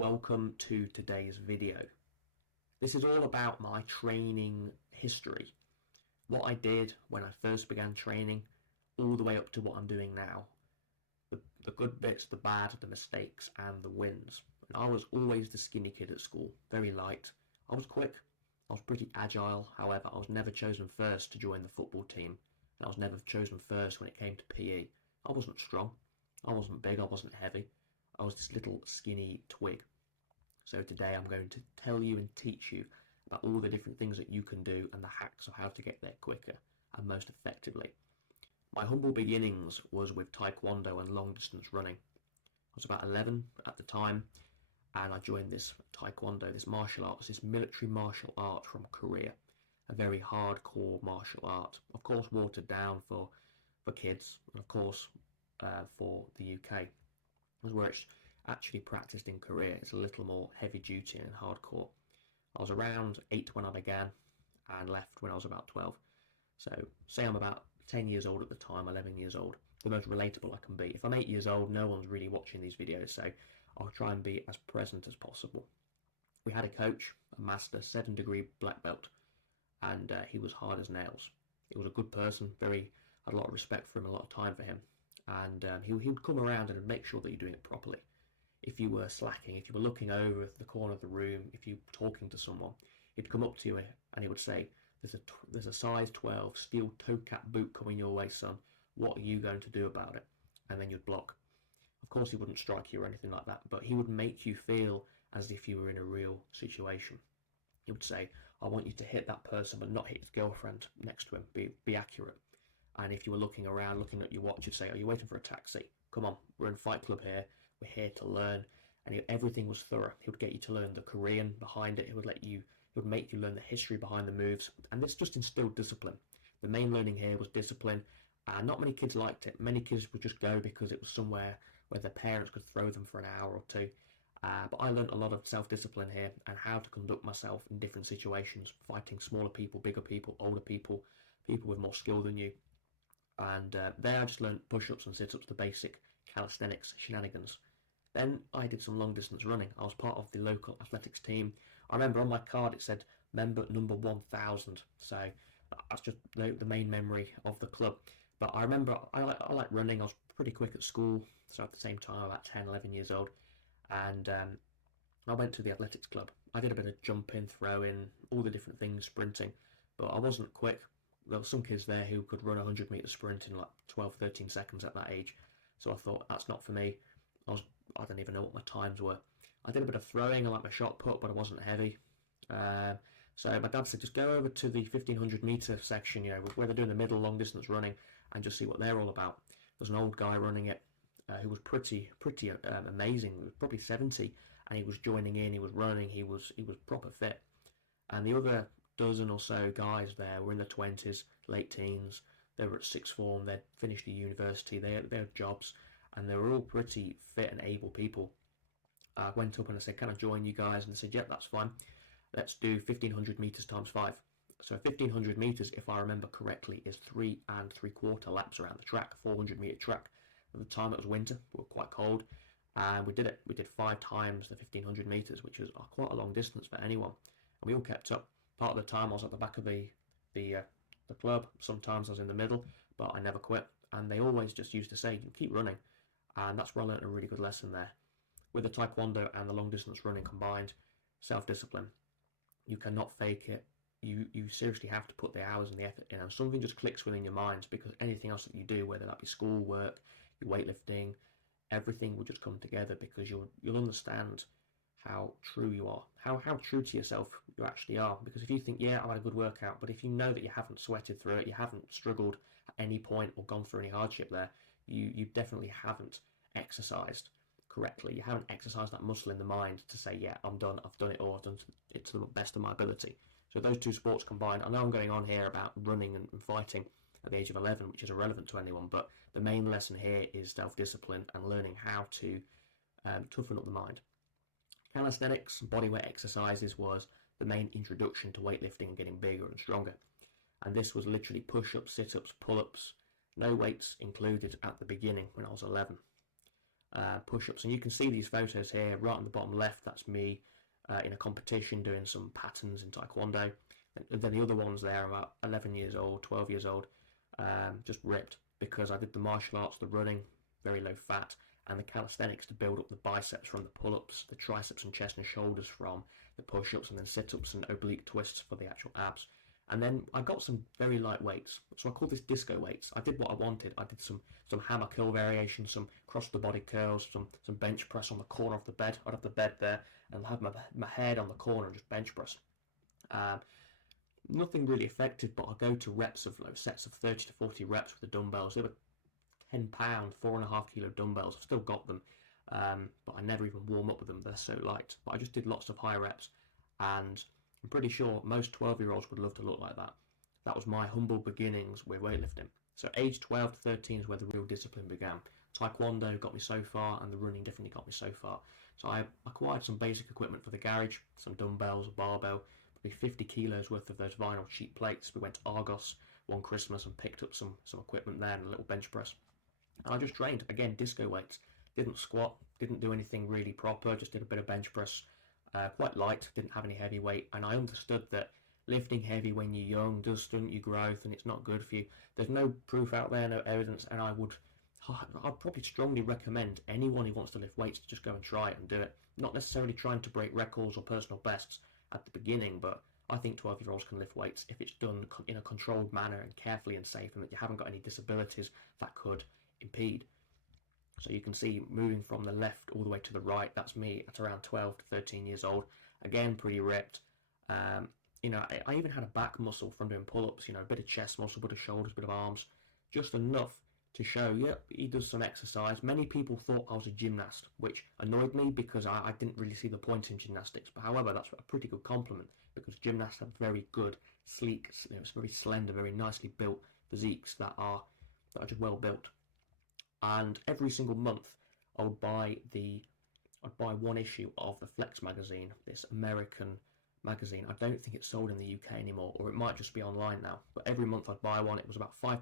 Welcome to today's video. This is all about my training history, what I did when I first began training, all the way up to what I'm doing now. The good bits, the bad, the mistakes, and the wins. And I was always the skinny kid at school, very light. I was quick, I was pretty agile, however, I was never chosen first to join the football team, and I was never chosen first when it came to PE. I wasn't strong, I wasn't big, I wasn't heavy. I was this little skinny twig. So today I'm going to tell you and teach you about all the different things that you can do and the hacks of how to get there quicker and most effectively. My humble beginnings was with Taekwondo and long distance running. I was about 11 at the time, and I joined this Taekwondo, this martial arts, this military martial art from Korea. A very hardcore martial art, of course watered down for kids, and of course for the UK. Was where it's actually practiced in Korea. It's a little more heavy duty and hardcore. I was around 8 when I began and left when I was about 12. So say I'm about 10 years old at the time, 11 years old, the most relatable I can be. If I'm 8 years old, no one's really watching these videos, so I'll try and be as present as possible. We had a coach, a master, 7-degree black belt, and he was hard as nails. He was a good person, had a lot of respect for him, a lot of time for him. And he would come around and make sure that you're doing it properly. If you were slacking, if you were looking over the corner of the room, if you were talking to someone, he'd come up to you and he would say, there's a size 12 steel toe cap boot coming your way, son. What are you going to do about it? And then you'd block. Of course he wouldn't strike you or anything like that, but he would make you feel as if you were in a real situation. He would say, I want you to hit that person but not hit his girlfriend next to him. Be accurate. And if you were looking around, looking at your watch, you'd say, are you waiting for a taxi? Come on, we're in Fight Club here. We're here to learn. And everything was thorough. He would get you to learn the Korean behind it. He would make you learn the history behind the moves. And this just instilled discipline. The main learning here was discipline. And not many kids liked it. Many kids would just go because it was somewhere where their parents could throw them for an hour or two. But I learned a lot of self-discipline here and how to conduct myself in different situations, fighting smaller people, bigger people, older people, people with more skill than you. And there I just learned push-ups and sit-ups, the basic calisthenics shenanigans. Then I did some long distance running. I was part of the local athletics team. I remember on my card it said member number 1000, so that's just the main memory of the club. But I remember I like running. I was pretty quick at school, so at the same time about 10, 11 years old, and I went to the athletics club. I did a bit of jumping, throwing, all the different things, sprinting, but I wasn't quick. There were some kids there who could run a 100-metre sprint in like 12, 13 seconds at that age. So I thought, that's not for me. I don't even know what my times were. I did a bit of throwing, I like my shot put, but I wasn't heavy. So my dad said, just go over to the 1500-metre section, where they're doing the middle long distance running, and just see what they're all about. There's an old guy running it who was pretty amazing. He was probably 70, and he was joining in, he was running, he was proper fit. And the other dozen or so guys there were in their 20s, late teens. They were at sixth form, they'd finished the university, they had jobs, and they were all pretty fit and able people. I went up and I said, can I join you guys? And they said, yep, that's fine. Let's do 1500 metres times 5. So 1500 metres, if I remember correctly, is 3 3/4 laps around the track, 400-metre track. At the time it was winter, we were quite cold, and we did it. We did 5 times the 1500 metres, which was quite a long distance for anyone. And we all kept up. Part of the time I was at the back of the club. Sometimes I was in the middle, but I never quit. And they always just used to say, keep running. And that's where I learned a really good lesson there. With the Taekwondo and the long distance running combined, self-discipline. You cannot fake it. You seriously have to put the hours and the effort in. And something just clicks within your mind, because anything else that you do, whether that be school work, your weightlifting, everything will just come together, because you'll understand how true you are, how true to yourself you actually are. Because if you think, yeah, I've had a good workout, but if you know that you haven't sweated through it, you haven't struggled at any point or gone through any hardship there, you definitely haven't exercised correctly. You haven't exercised that muscle in the mind to say, yeah, I'm done, I've done it all, I've done it to the best of my ability. So those two sports combined, I know I'm going on here about running and fighting at the age of 11, which is irrelevant to anyone, but the main lesson here is self-discipline and learning how to toughen up the mind. Calisthenics, bodyweight exercises, was the main introduction to weightlifting and getting bigger and stronger. And this was literally push-ups, sit-ups, pull-ups, no weights included at the beginning when I was 11. push-ups. And you can see these photos here, right on the bottom left, that's me in a competition doing some patterns in Taekwondo. And then the other ones there, I'm about 11 years old, 12 years old, just ripped because I did the martial arts, the running, very low fat, and the calisthenics to build up the biceps from the pull-ups, the triceps and chest and shoulders from the push-ups, and then sit-ups and oblique twists for the actual abs. And then I got some very light weights, so I call this disco weights. I did what I wanted. I did some hammer curl variations, some cross the body curls, some bench press on the corner of the bed. I'd have the bed there and have my head on the corner and just bench press. Nothing really effective, but I go to reps of sets of 30 to 40 reps with the dumbbells. They were £10, 4.5 kilo dumbbells. I've still got them, but I never even warm up with them. They're so light. But I just did lots of high reps, and I'm pretty sure most 12-year-olds would love to look like that. That was my humble beginnings with weightlifting. So age 12 to 13 is where the real discipline began. Taekwondo got me so far, and the running definitely got me so far. So I acquired some basic equipment for the garage, some dumbbells, a barbell, probably 50 kilos worth of those vinyl cheap plates. We went to Argos one Christmas and picked up some equipment there and a little bench press. And I just trained, again, disco weights. Didn't squat, didn't do anything really proper, just did a bit of bench press, quite light, didn't have any heavy weight. And I understood that lifting heavy when you're young does stunt your growth and it's not good for you. There's no proof out there, no evidence, and I'd probably strongly recommend anyone who wants to lift weights to just go and try it and do it. Not necessarily trying to break records or personal bests at the beginning, but I think 12-year-olds can lift weights if it's done in a controlled manner and carefully and safe, and that you haven't got any disabilities that could impede. So you can see moving from the left all the way to the right, that's me at around 12 to 13 years old. Again, pretty ripped. I even had a back muscle from doing pull-ups, a bit of chest muscle, a bit of shoulders, a bit of arms, just enough to show, yep, he does some exercise. Many people thought I was a gymnast, which annoyed me because I didn't really see the point in gymnastics. But however, that's a pretty good compliment because gymnasts have very good, sleek, it's very slender, very nicely built physiques that are just well built. And every single month, I'd buy one issue of the Flex magazine, this American magazine. I don't think it's sold in the UK anymore, or it might just be online now. But every month I'd buy one. It was about £5.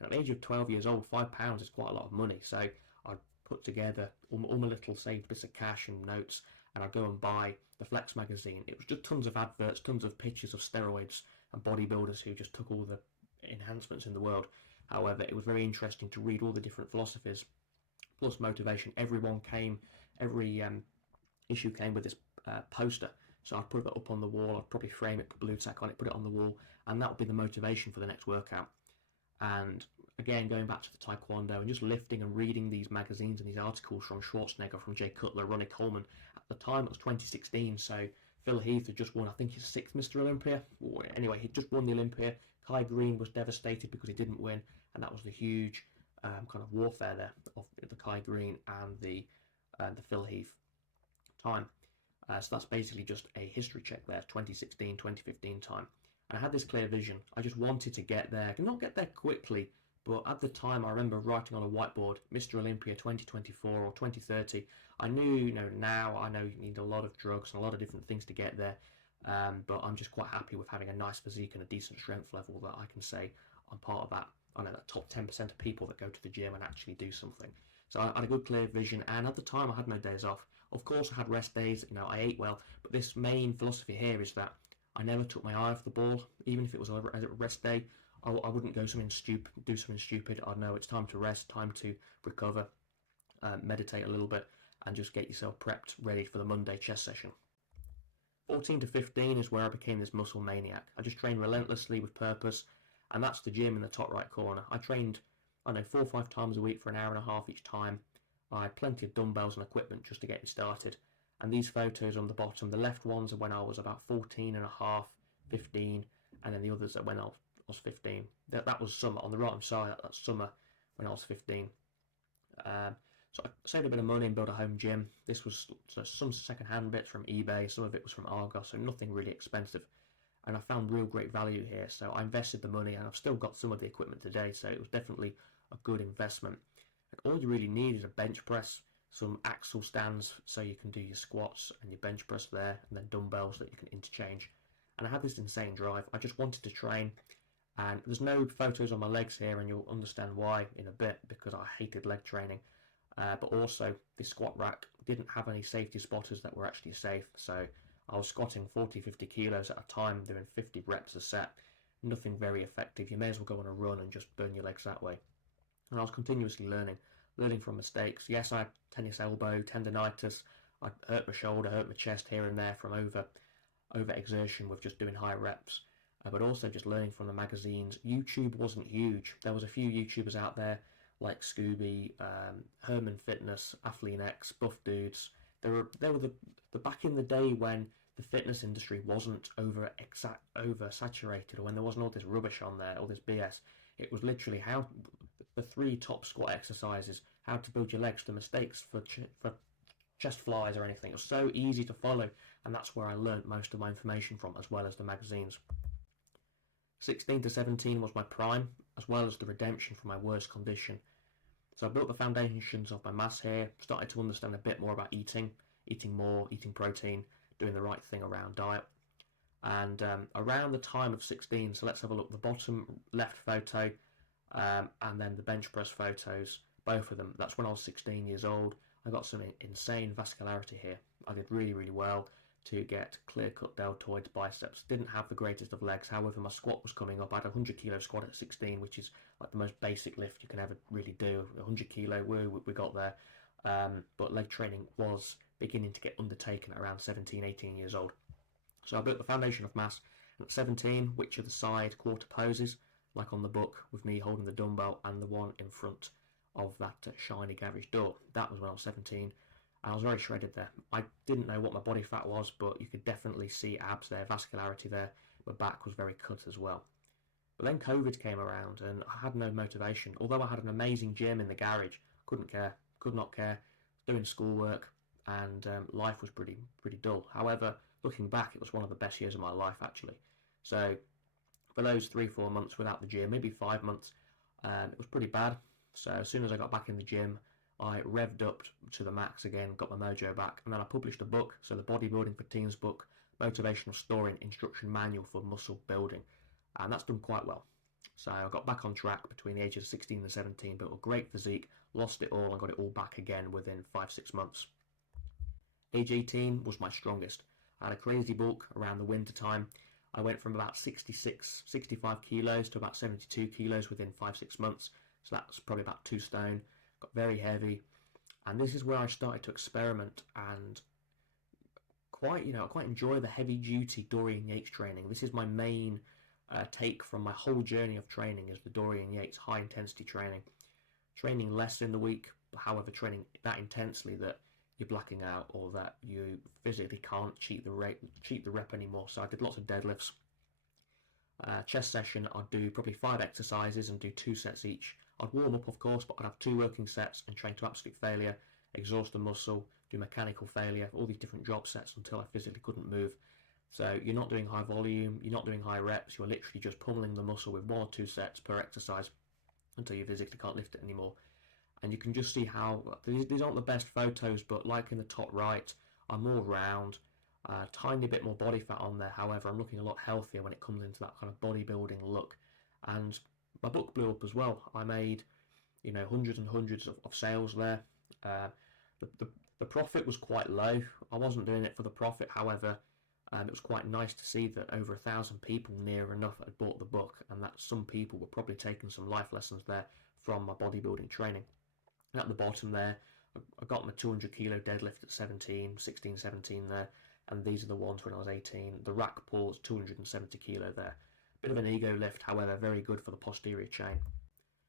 And at the age of 12 years old, £5 is quite a lot of money. So I'd put together all my little saved bits of cash and notes, and I'd go and buy the Flex magazine. It was just tons of adverts, tons of pictures of steroids and bodybuilders who just took all the enhancements in the world. However, it was very interesting to read all the different philosophies, plus motivation. Every issue came with this poster. So I'd put it up on the wall, I'd probably frame it, put blue tack on it, put it on the wall, and that would be the motivation for the next workout. And again, going back to the Taekwondo and just lifting and reading these magazines and these articles from Schwarzenegger, from Jay Cutler, Ronnie Coleman. At the time, it was 2016, so Phil Heath had just won, I think he's 6th Mr. Olympia. Anyway, he'd just won the Olympia. Kai Green was devastated because he didn't win, and that was the huge kind of warfare there of the Kai Green and the Phil Heath time. So that's basically just a history check there, 2016, 2015 time. And I had this clear vision. I just wanted to get there. Not get there quickly, but at the time I remember writing on a whiteboard, Mr. Olympia 2024 or 2030. I knew, now I know you need a lot of drugs and a lot of different things to get there. But I'm just quite happy with having a nice physique and a decent strength level that I can say I'm part of that. I know that top 10% of people that go to the gym and actually do something. So I had a good clear vision, and at the time I had no days off. Of course I had rest days, I ate well, but this main philosophy here is that I never took my eye off the ball. Even if it was a rest day, I wouldn't do something stupid. I'd know it's time to rest, time to recover, meditate a little bit, and just get yourself prepped, ready for the Monday chest session. 14 to 15 is where I became this muscle maniac. I just trained relentlessly with purpose, and that's the gym in the top right corner. I trained, 4 or 5 times a week for an hour and a half each time. I had plenty of dumbbells and equipment just to get me started. And these photos on the bottom, the left ones are when I was about 14 and a half, 15, and then the others are when I was 15. That was summer. On the right hand side, that's summer when I was 15. So I saved a bit of money and built a home gym. This was some second-hand bits from eBay, some of it was from Argos, so nothing really expensive. And I found real great value here, so I invested the money, and I've still got some of the equipment today, so it was definitely a good investment. And all you really need is a bench press, some axle stands so you can do your squats and your bench press there, and then dumbbells that you can interchange. And I had this insane drive. I just wanted to train, and there's no photos on my legs here, and you'll understand why in a bit, because I hated leg training. But also this squat rack didn't have any safety spotters that were actually safe, so I was squatting 40-50 kilos at a time, doing 50 reps a set. Nothing very effective. You may as well go on a run and just burn your legs that way. And I was continuously learning from mistakes. Yes, I had tennis elbow, tendonitis, I hurt my shoulder, hurt my chest here and there from over exertion with just doing high reps, but also just learning from the magazines. YouTube wasn't huge. There was a few YouTubers out there like Scooby, Herman Fitness, Athlean X, Buff Dudes. They were the back in the day when the fitness industry wasn't over saturated, or when there wasn't all this rubbish on there, all this BS. It was literally how the three top squat exercises, how to build your legs, the mistakes for chest flies or anything. It was so easy to follow, and that's where I learned most of my information from, as well as the magazines. 16 to 17 was my prime, as well as the redemption from my worst condition. So I built the foundations of my mass here, started to understand a bit more about eating more, eating protein, doing the right thing around diet. And around the time of 16, so let's have a look, the bottom left photo and then the bench press photos, both of them, that's when I was 16 years old. I got some insane vascularity here. I did really, really well to get clear-cut deltoids, biceps. Didn't have the greatest of legs, however my squat was coming up. I had a 100 kilo squat at 16, which is like the most basic lift you can ever really do. 100 kilo, we got there. But leg training was beginning to get undertaken at around 17, 18 years old. So I built the foundation of mass. And at 17, which are the side quarter poses, like on the book, with me holding the dumbbell and the one in front of that shiny garage door. That was when I was 17. I was very shredded there. I didn't know what my body fat was, but you could definitely see abs there, vascularity there. My back was very cut as well. But then COVID came around and I had no motivation. Although I had an amazing gym in the garage, couldn't care, could not care, doing schoolwork, and life was pretty dull. However, looking back, it was one of the best years of my life actually. So for those 3-4 months without the gym, maybe 5 months, it was pretty bad. So as soon as I got back in the gym, I revved up to the max again, got my mojo back, and then I published a book, so the Bodybuilding for Teens book, Motivational Story Instruction Manual for Muscle Building, and that's done quite well. So I got back on track between the ages of 16 and 17, built a great physique, lost it all and got it all back again within 5-6 months. Age 18 was my strongest. I had a crazy bulk around the winter time. I went from about 65 kilos to about 72 kilos within 5-6 months, so that's probably about 2 stone. Got very heavy, and this is where I started to experiment and quite enjoy the heavy duty Dorian Yates training. This is my main take from my whole journey of training, is the Dorian Yates high intensity training less in the week, but however training that intensely that you're blacking out or that you physically can't cheat the rep anymore. So I did lots of deadlifts. Chest session, I'd do probably 5 exercises and do 2 sets each. I'd warm up, of course, but I'd have 2 working sets and train to absolute failure, exhaust the muscle, do mechanical failure, all these different drop sets until I physically couldn't move. So you're not doing high volume, you're not doing high reps, you're literally just pummeling the muscle with 1 or 2 sets per exercise until you physically can't lift it anymore. And you can just see how, these aren't the best photos, but like in the top right, I'm more round, tiny bit more body fat on there. However, I'm looking a lot healthier when it comes into that kind of bodybuilding look. And my book blew up as well. I made, hundreds and hundreds of sales there. The profit was quite low. I wasn't doing it for the profit. However, it was quite nice to see that over 1,000 people near enough had bought the book, and that some people were probably taking some life lessons there from my bodybuilding training. And at the bottom there, I got my 200 kilo deadlift at 16, 17 there, and these are the ones when I was 18. The rack pull is 270 kilo there. Bit of an ego lift, however, very good for the posterior chain.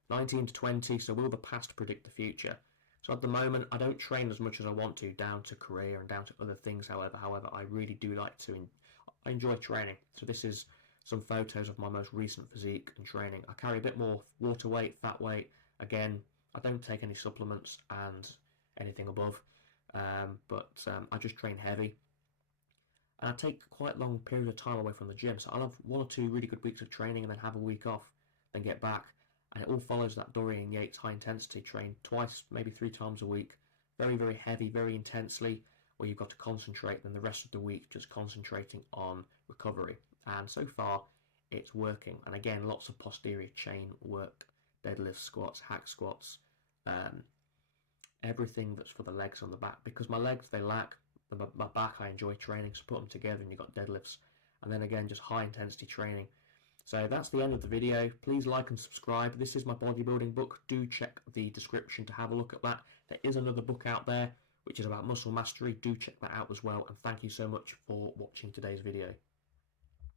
19 to 20, so will the past predict the future? So at the moment, I don't train as much as I want to, down to career and down to other things, however, I really do like to, I enjoy training. So this is some photos of my most recent physique and training. I carry a bit more water weight, fat weight. Again, I don't take any supplements and anything above, but I just train heavy. And I take quite a long period of time away from the gym, so I'll have 1 or 2 really good weeks of training and then have a week off, then get back. And it all follows that Dorian Yates high intensity, train twice, maybe 3 times a week, very, very heavy, very intensely, where you've got to concentrate, then the rest of the week just concentrating on recovery. And so far, it's working. And again, lots of posterior chain work, deadlifts, squats, hack squats, everything that's for the legs and the back, because my legs, they lack, my back, I enjoy training, so put them together and you've got deadlifts, and then again just high intensity training. So that's the end of the video. Please like and subscribe. This is my bodybuilding book. Do check the description to have a look at that. There is another book out there which is about muscle mastery. Do check that out as well, and thank you so much for watching today's video.